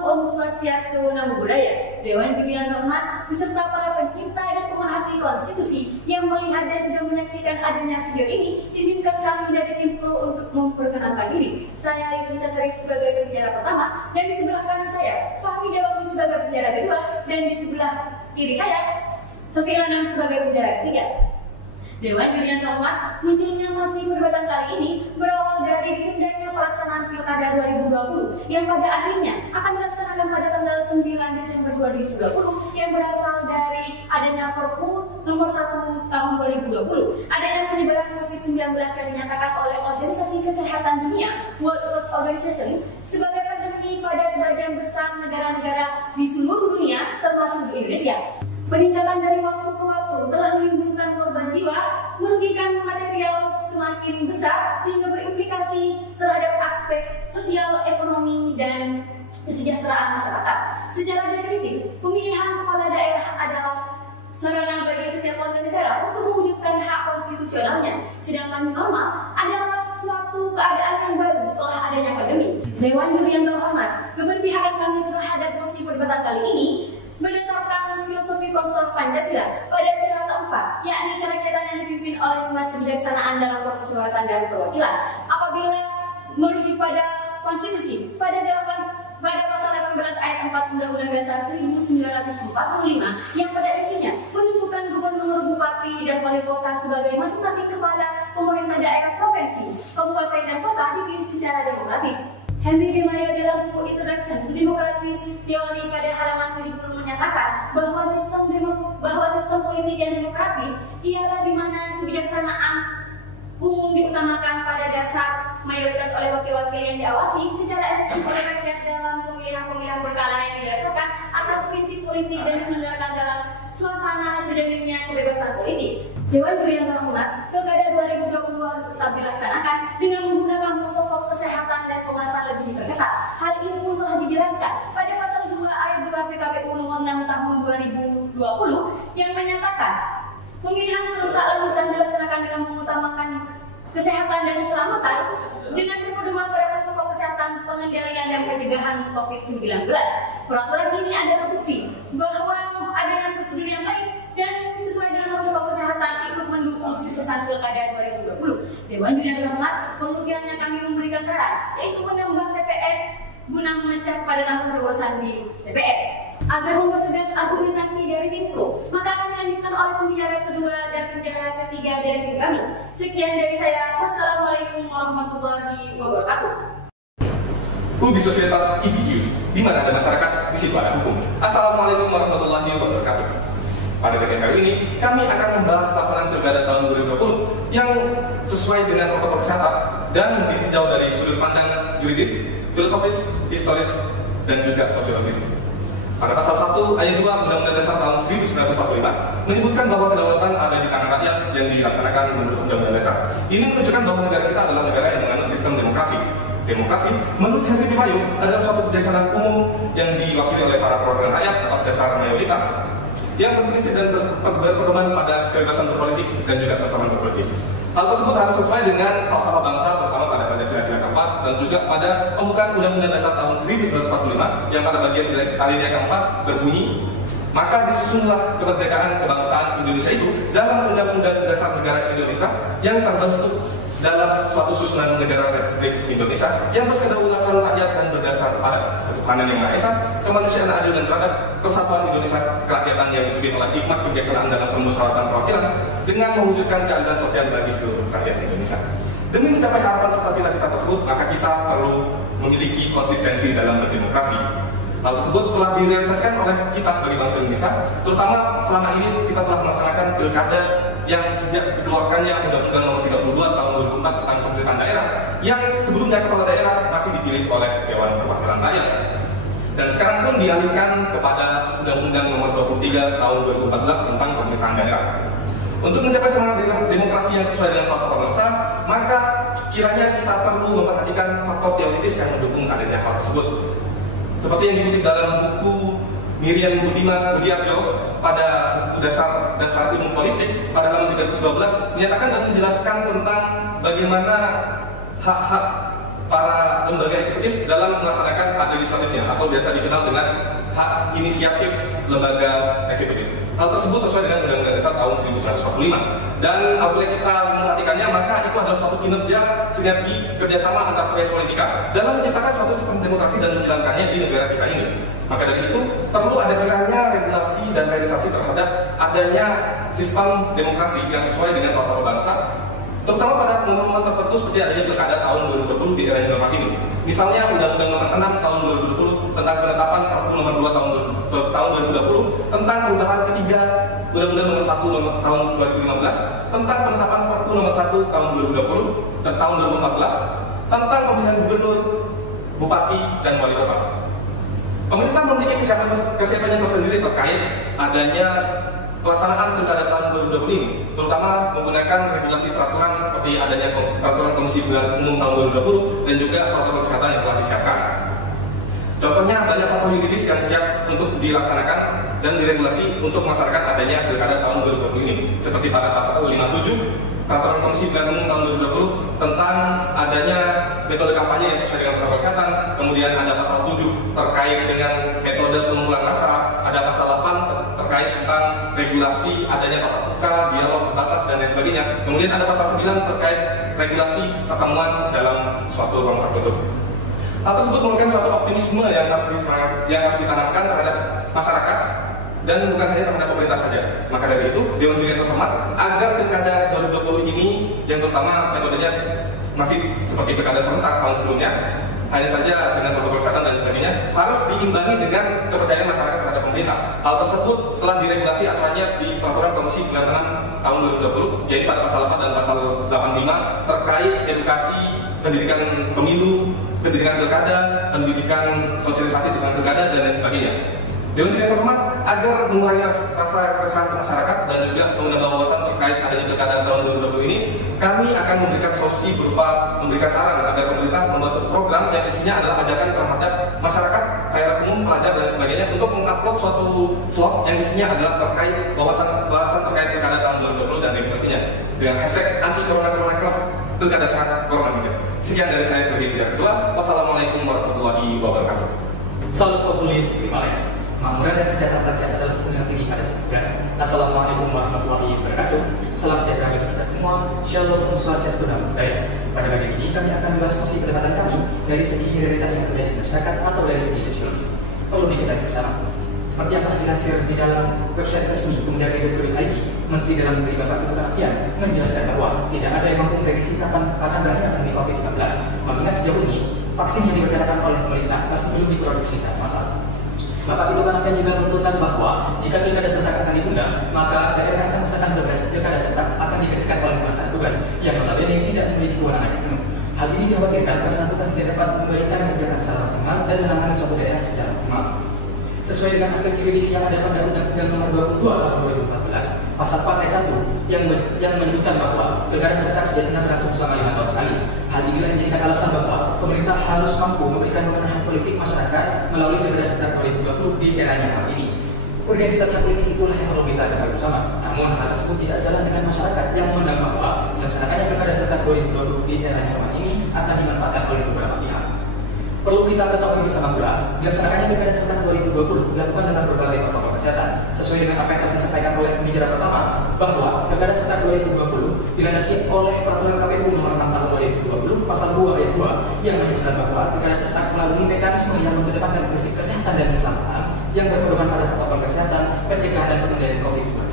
Om Swastiastu, Namo Buddhaya. Dewan Juri yang terhormat beserta para pencipta dan pemerhati konstitusi yang melihat dan juga menyaksikan adanya video ini, izinkan kami dari tim Pro untuk memperkenalkan diri. Saya Yusuf Tasarif sebagai pembicara pertama, dan di sebelah kanan saya Fahmi Dewangi sebagai pembicara kedua, dan di sebelah kiri saya Sofi Lanam sebagai pembicara ketiga. Dewan Juri yang terhormat, munculnya masih perdebatan kali ini berawal dari ditundanya pelaksanaan Pilkada 2020 yang pada akhirnya akan dilaksanakan pada tanggal 9 Desember 2020 yang berasal dari adanya Perpu nomor 1 tahun 2020, adanya penyebaran COVID-19 yang dinyatakan oleh Organisasi Kesehatan Dunia World Health Organization sebagai pandemi pada sebagian besar negara-negara di seluruh dunia termasuk di Indonesia. Peningkatan dari waktu ke waktu telah menimbulkan korban jiwa, merugikan material semakin besar sehingga berimplikasi terhadap aspek sosial, ekonomi, dan kesejahteraan masyarakat. Secara definitif, pemilihan kepala daerah adalah sarana bagi setiap warga negara untuk mewujudkan hak konstitusionalnya. Sedangkan normal adalah suatu keadaan yang baru setelah adanya pandemi. Dewan Juri yang terhormat, keberpihakan kami terhadap mosi perdebatan kali ini berdasarkan filosofi konstruk Pancasila pada sila keempat, yakni kerakyatan yang dipimpin oleh hikmat kebijaksanaan dalam permusyawaratan dan perwakilan. Apabila merujuk pada konstitusi pada pasal 18 ayat 4 Undang-Undang Dasar 1945 yang pada intinya menentukan gubernur, bupati, dan wali kota sebagai masing-masing kepala pemerintah daerah provinsi, kabupaten, dan kota dipilih secara demokratis. Henry D. Mayo dalam buku Introduction to Democratic Theory pada halaman 70 menyatakan bahwa sistem politik yang demokratis ialah di mana kebijaksanaan umum diutamakan pada dasar mayoritas oleh wakil-wakil yang diawasi secara efektif oleh rakyat dalam pemilihan-pemilihan berkala yang didasarkan atas prinsip politik dan diselenggarakan dalam suasana terjaminnya kebebasan politik. Dewan Juri yang terhormat, Pilkada 2020 harus tetap dilaksanakan dengan menggunakan protokol kesehatan dan pengawasan lebih diperketat. Hal ini pun telah dijelaskan pada pasal 2 ayat 2 PKPU nomor 6 tahun 2020 yang menyatakan pemilihan serentak lanjutan dilaksanakan dengan mengutamakan kesehatan dan keselamatan dengan berpedoman pada protokol kesehatan, pengendalian, dan pencegahan COVID-19. Peraturan ini adalah bukti bahwa adanya prosedur yang baik dan sesuai dengan protokol kesehatan ikut mendukung kesuksesan Pilkada 2020. Dewan Juri yang terhormat, pemikirannya kami memberikan saran, yaitu menambah TPS guna memecah kepadatan pencoblosan di TPS. Agar mempertegas argumentasi dari tim Pro, maka akan dilanjutkan oleh pembicara kedua dan pembicara ketiga dari tim kami. Sekian dari saya. Wassalamualaikum warahmatullahi wabarakatuh. Ubi Sosietas IBIUS, di mana ada masyarakat, di situ ada hukum. Assalamualaikum warahmatullahi wabarakatuh. Pada bagian kali ini, kami akan membahas pelaksanaan Pilkada tahun 2020 yang sesuai dengan protokol kesehatan dan ditinjau dari sudut pandang yuridis, filosofis, historis, dan juga sosiologis. Pada pasal 1 ayat 2 Undang-Undang Dasar tahun 1945 menyebutkan bahwa kedaulatan ada di tangan rakyat yang dilaksanakan menurut Undang-Undang Dasar. Ini menunjukkan bahwa negara kita adalah negara yang menganut sistem demokrasi. Demokrasi, menurut Henry D. Mayo, adalah suatu kebijaksanaan umum yang diwakili oleh para perwakilan rakyat atas dasar mayoritas yang berprinsip dan berpedoman pada kebebasan berpolitik dan juga persamaan berpolitik. Hal tersebut harus sesuai dengan falsafah bangsa, terutama pada Pancasila sila keempat dan juga pada pembukaan Undang-Undang Dasar tahun 1945 yang pada bagian alinea keempat berbunyi, maka disusunlah kemerdekaan kebangsaan Indonesia itu dalam Undang-Undang Dasar Negara Indonesia yang terbentuk dalam suatu susunan negara Republik Indonesia yang berkedaulatan rakyat dan berdasar pada ketuhanan yang Maha Esa, kemanusiaan adil dan beradab, persatuan Indonesia, kerakyatan yang dipimpin oleh hikmat kebijaksanaan dalam permusyawaratan perwakilan dengan mewujudkan keadilan sosial bagi seluruh rakyat Indonesia. Demi mencapai harapan serta cita-cita tersebut, maka kita perlu memiliki konsistensi dalam berdemokrasi. Hal tersebut telah direalisasikan oleh kita sebagai bangsa Indonesia, terutama selama ini kita telah melaksanakan pilkada yang sejak dikeluarkannya Undang-Undang Nomor 32 Tahun 2004 tentang pemerintahan daerah, yang sebelumnya kepala daerah masih dipilih oleh Dewan Perwakilan Rakyat, dan sekarang pun dialihkan kepada Undang-Undang Nomor 23 Tahun 2014 tentang pemerintahan daerah. Untuk mencapai semangat demokrasi yang sesuai dengan falsafah bangsa, maka kiranya kita perlu memperhatikan faktor teoritis yang mendukung adanya hal tersebut. Seperti yang dikutip dalam buku Miriam Budiarjo pada dasar ilmu politik pada halaman 312 menyatakan dan menjelaskan tentang bagaimana hak-hak para lembaga eksekutif dalam melaksanakan hak legislatifnya atau biasa dikenal dengan hak inisiatif lembaga eksekutif. Hal tersebut sesuai dengan Undang-Undang Dasar tahun 1945. Dan apabila kita memperhatikannya, maka itu adalah suatu kinerja sinergi kerjasama antar variasi politika dalam menciptakan suatu sistem demokrasi dan menjalankannya di negara kita ini. Maka dari itu perlu ada kiranya regulasi dan realisasi terhadap adanya sistem demokrasi yang sesuai dengan falsafah bangsa, terutama pada momen tertentu seperti adanya pilkada tahun 2020 di era yang baru ini. Misalnya Undang-Undang Nomor 6 tahun 2020 tentang penetapan Perpu Nomor 2 tahun 2020 tentang perubahan ketiga Undang-Undang Nomor 1 tahun 2015 tentang penetapan Perpu Nomor 1 tahun 2020 dan tahun 2014 tentang pemilihan gubernur, bupati, dan wali kota. Pemerintah memiliki kesiapan yang tersendiri terkait adanya pelaksanaan pilkada tahun 2020 ini, terutama menggunakan regulasi peraturan seperti adanya peraturan Komisi Pemilihan Umum tahun 2020 dan juga protokol kesehatan yang telah disiapkan. Contohnya banyak faktor yuridis yang siap untuk dilaksanakan dan diregulasi untuk melaksanakan adanya pilkada tahun 2020 ini, seperti pada pasal 57 Peraturan Komisi Pemilihan Umum tahun 2020 tentang adanya metode kampanye yang sesuai dengan protokol kesehatan. Kemudian ada pasal 7 terkait dengan metode pengumpulan massa, ada pasal 8 terkait tentang regulasi adanya tatap muka, dialog terbatas dan lain sebagainya. Kemudian ada pasal 9 terkait regulasi pertemuan dalam suatu ruang tertutup. Hal tersebut merupakan suatu optimisme yang harus ditanamkan terhadap masyarakat dan bukan hanya terhadap pemerintah saja. Maka dari itu, Dewan Juri yang terhormat, agar pilkada 2020 ini yang terutama metodenya masih seperti pilkada serentak tahun sebelumnya, hanya saja dengan protokol kesehatan dan sebagainya, harus diimbangi dengan kepercayaan masyarakat terhadap pemerintah. Hal tersebut telah diregulasi aturannya di Peraturan Komisi 96 tahun 2020, yaitu pada pasal 8 dan pasal 85 terkait edukasi, pendidikan pemilu, pendidikan pilkada, pendidikan sosialisasi tentang pilkada dan lain sebagainya. Dewan Juri yang terhormat, agar mengurangi rasa keresahan masyarakat dan juga menambah wawasan terkait adanya pilkada tahun 2020 ini, kami akan memberikan solusi berupa memberikan saran agar pemerintah membuat suatu program yang isinya adalah ajakan terhadap masyarakat, khalayak umum, pelajar dan sebagainya untuk mengupload suatu slot yang isinya adalah terkait wawasan terkait pilkada tahun 2020 dan regulasinya dengan hashtag anti corona club pilkada sehat corona gitu. Sekian dari saya sebagai bicara kedua. Wassalamualaikum warahmatullahi wabarakatuh. Salam populis Malaysia. Makmuran dan kesehatan rakyat adalah hukum yang tinggi pada sebuah. Assalamualaikum warahmatullahi wabarakatuh. Salam sejahtera bagi kita semua. Shalom, Om Swastiastu, Namo Buddhaya. Pada bagian ini kami akan membahas fungsi pendekatan kami dari segi realitas yang terjadi di masyarakat atau dari segi sosiologis. Perlu diketahui bersama. Seperti yang telah dilansir di dalam website resmi Kemendagri.id, Menteri Dalam Negeri Bapak Tito Karnavian menjelaskan bahwa tidak ada yang mampu memprediksi kapan akan berakhirnya pandemi COVID-19. Mengingat sejauh ini vaksin yang direncanakan oleh pemerintah masih belum diproduksi secara massal. Bapak Tito Karnavian juga menuturkan bahwa jika pilkada serentak akan ditunda, maka daerah akan melaksanakan pilkada serentak akan digantikan oleh pelaksana tugas yang notabene tidak memiliki kewenangan yang penuh. Hal ini dikhawatirkan pelaksana tugas tidak dapat memberikan kebijakan secara maksimal dan menangani suatu daerah secara maksimal. Sesuai dengan aspek yuridis yang ada pada Undang-Undang Nomor 22 tahun 2014, pasal 4 ayat 1 yang menyebutkan bahwa pilkada serentak sejatinya berlangsung selama 5 tahun sekali. Hal inilah yang menjadikan alasan bahwa pemerintah harus mampu memberikan kewenangan politik masyarakat melalui pilkada serentak 2020 di era yang ini. Urgensitasnya politik itulah yang perlu kita ketahui bersama. Namun hal tersebut tidak sejalan dengan masyarakat yang memandang bahwa dilaksanakannya pilkada serentak 2020 di era yang ini akan dimanfaatkan oleh beberapa pihak. Perlu kita ketahui bersama pula, dilaksanakannya pilkada serentak 2020 dilakukan dengan berbagai protokol kesehatan. Sesuai dengan apa yang telah disampaikan oleh pembicara pertama, bahwa pilkada serentak 2020 dilandasi oleh peraturan KPU Nomor 6 tahun 2020 pasal 2 ayat 2 yang menyebutkan bahwa pilkada serentak melalui mekanisme yang mengedepankan prinsip kesehatan dan keselamatan yang berpedoman pada protokol kesehatan, pencegahan dan pengendalian COVID-19.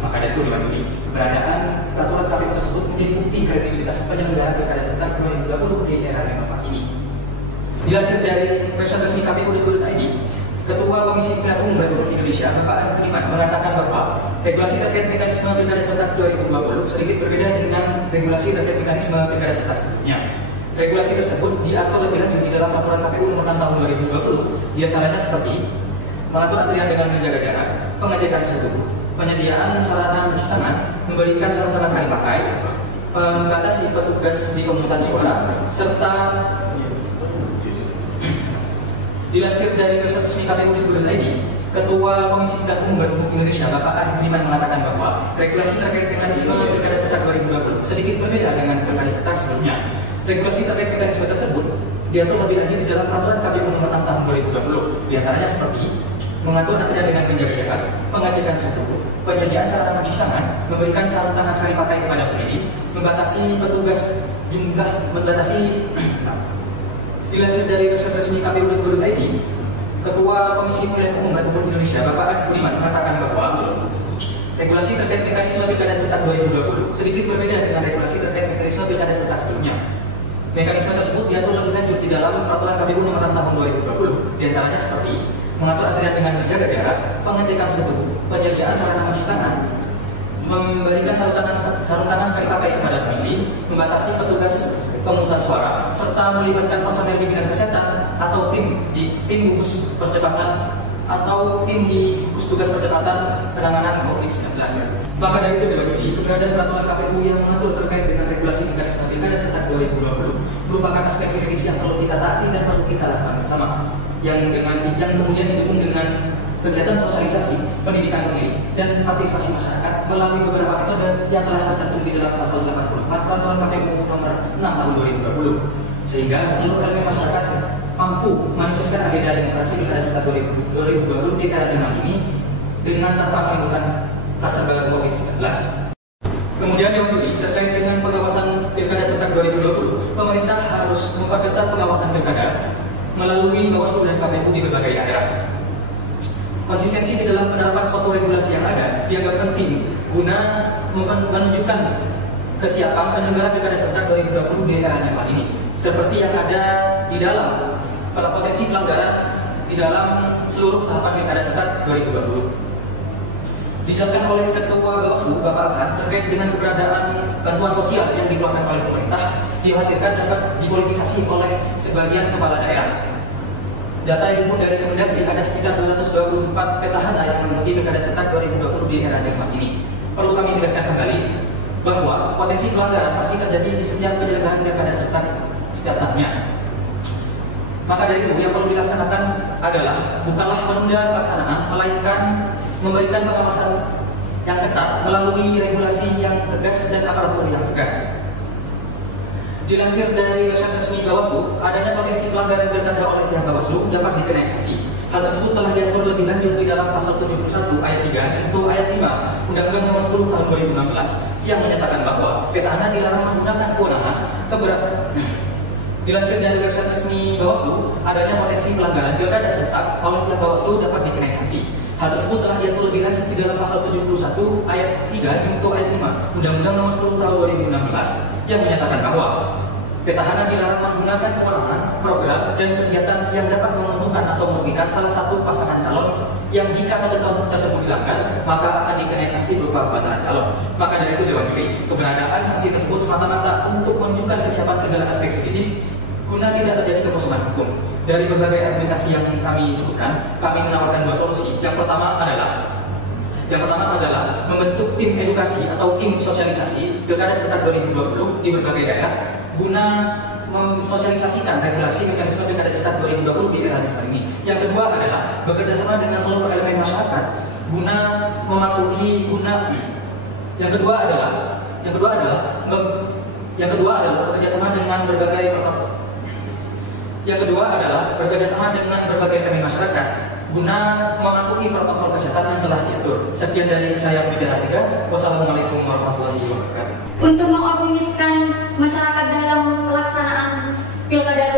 Maka dari itu dimaklumi, keberadaan peraturan KPU tersebut menjadi bukti kredibilitas penyelenggaraan pilkada serentak 2020 di era yang ini. Dilansir dari website resmi kpu.id, Ketua Komisi Pemilihan Umum Republik Indonesia, Bapak Arif Budiman, mengatakan bahwa regulasi terkait mekanisme pilkada serentak 2020 sedikit berbeda dengan regulasi terkait mekanisme pilkada serentak sebelumnya. Regulasi tersebut diatur lebih lanjut di dalam peraturan KPU Nomor 6 tahun 2020, di antaranya seperti mengatur antrian dengan menjaga jarak, pengecekan suhu, penyediaan sarana mencuci tangan, memberikan sarung tangan sekali pakai, membatasi petugas di pemungutan suara, serta dilansir dari website resmi kpu.id, Ketua Komisi Pemilihan Umum Republik Indonesia, Bapak Arif Budiman, mengatakan bahwa regulasi terkait mekanisme pilkada serentak 2020 sedikit berbeda dengan pilkada serentak sebelumnya. Regulasi terkait mekanisme tersebut diatur lebih lanjut di dalam peraturan KPU nomor 6 tahun 2020. Di antaranya seperti mengatur aturan dengan penjaga jarak, pengecekan suhu, penyediaan sarana pencuci tangan, memberikan sarung tangan sekali pakai kepada pemilih, membatasi petugas dilansir dari website resmi kpu.go.id, Ketua Komisi Pemilihan Umum Republik Indonesia Bapak Arief Budiman mengatakan bahwa regulasi terkait mekanisme pilkada serentak 2020 sedikit berbeda dengan regulasi terkait mekanisme pilkada serentak sebelumnya. Mekanisme tersebut diatur lebih lanjut di dalam peraturan KPU nomor 6 tahun 2020, di antaranya seperti mengatur aturan dengan menjaga jarak, pengecekan suhu, penyediaan sarana mencuci tangan, memberikan sarung tangan sekali pakai kepada pemilih, membatasi petugas pemungutan suara, serta melibatkan personel di bidang kesehatan atau tim gugus percepatan atau tim di gugus tugas percepatan penanganan COVID-19. Maka dari itu dibagi keberadaan peraturan KPU yang mengatur terkait dengan regulasi mekanisme pilkada serentak 2020 merupakan aspek kritis yang perlu kita taati dan perlu kita lakukan bersama. Yang kemudian didukung dengan kegiatan sosialisasi, pendidikan pemilih, dan partisipasi masyarakat melalui beberapa metode yang telah tercantum di dalam pasal 84 peraturan KPU nomor 6 tahun 2020, sehingga seluruh elemen masyarakat mampu menyukseskan agenda demokrasi pilkada serentak 2020 di era zaman ini dengan tanpa menimbulkan kluster baru COVID-19. Kemudian yang kedua, terkait dengan pengawasan pilkada serentak 2020, pemerintah harus memperketat pengawasan pilkada melalui Bawaslu dan KPU di berbagai daerah. Konsistensi di dalam penerapan suatu regulasi yang ada dianggap penting guna menunjukkan kesiapan penyelenggara pilkada serentak 2020 di era zaman ini, seperti yang ada di dalam potensi pelanggaran di dalam seluruh tahapan pilkada serentak 2020. Dijelaskan oleh Ketua Bawaslu Bapak Abhan terkait dengan keberadaan bantuan sosial yang dikeluarkan oleh pemerintah dikhawatirkan dapat dipolitisasi oleh sebagian kepala daerah. Data yang dihimpun dari Kemendagri ada sekitar 224 petahana yang mengikuti pilkada serentak 2020 di era Jerman ini. Perlu kami tegaskan kembali bahwa potensi pelanggaran pasti terjadi di setiap penyelenggaraan pilkada serentak setiap tahunnya. Maka dari itu yang perlu dilaksanakan adalah bukanlah penundaan pelaksanaan, melainkan memberikan pengawasan yang ketat melalui regulasi yang tegas dan aparatur yang tegas. Dilansir dari website resmi Bawaslu, adanya potensi pelanggaran pilkada oleh pihak Bawaslu dapat dikenai sanksi. Hal tersebut telah diatur lebih lanjut di dalam pasal 71 ayat 3 junto ayat 5 Undang-Undang Nomor 10 Tahun 2016 yang menyatakan bahwa petahana dilarang menggunakan kewenangan Dilansir dari website resmi Bawaslu, adanya potensi pelanggaran pilkada serentak oleh pihak Bawaslu dapat dikenai sanksi. Hal tersebut telah diatur lebih lanjut di dalam pasal 71 ayat 3 junto ayat 5 Undang-Undang Nomor 10 Tahun 2016 yang menyatakan bahwa petahana dilarang menggunakan kewenangan, program, dan kegiatan yang dapat menguntungkan atau merugikan salah satu pasangan calon yang jika ketentuan tersebut dilanggar maka akan dikenai sanksi berupa pembatalan calon. Maka dari itu Dewan Juri, keberadaan sanksi tersebut semata-mata untuk menunjukkan kesiapan segala aspek kritis guna tidak terjadi kekosongan hukum. Dari berbagai argumentasi yang kami sebutkan, kami menawarkan dua solusi. Yang pertama adalah membentuk tim edukasi atau tim sosialisasi pilkada serentak 2020 di berbagai daerah guna mensosialisasikan regulasi mekanisme pilkada serentak 2020 di era yang ini. Yang kedua adalah bekerjasama dengan seluruh elemen masyarakat guna mematuhi yang kedua adalah bekerjasama dengan berbagai protokol. Yang kedua adalah bekerjasama dengan berbagai elemen masyarakat guna mematuhi protokol kesehatan yang telah diatur. Sekian dari saya, Bicara 3. Wassalamualaikum warahmatullahi wabarakatuh. Untuk mengoptimiskan masyarakat dalam pelaksanaan pilkada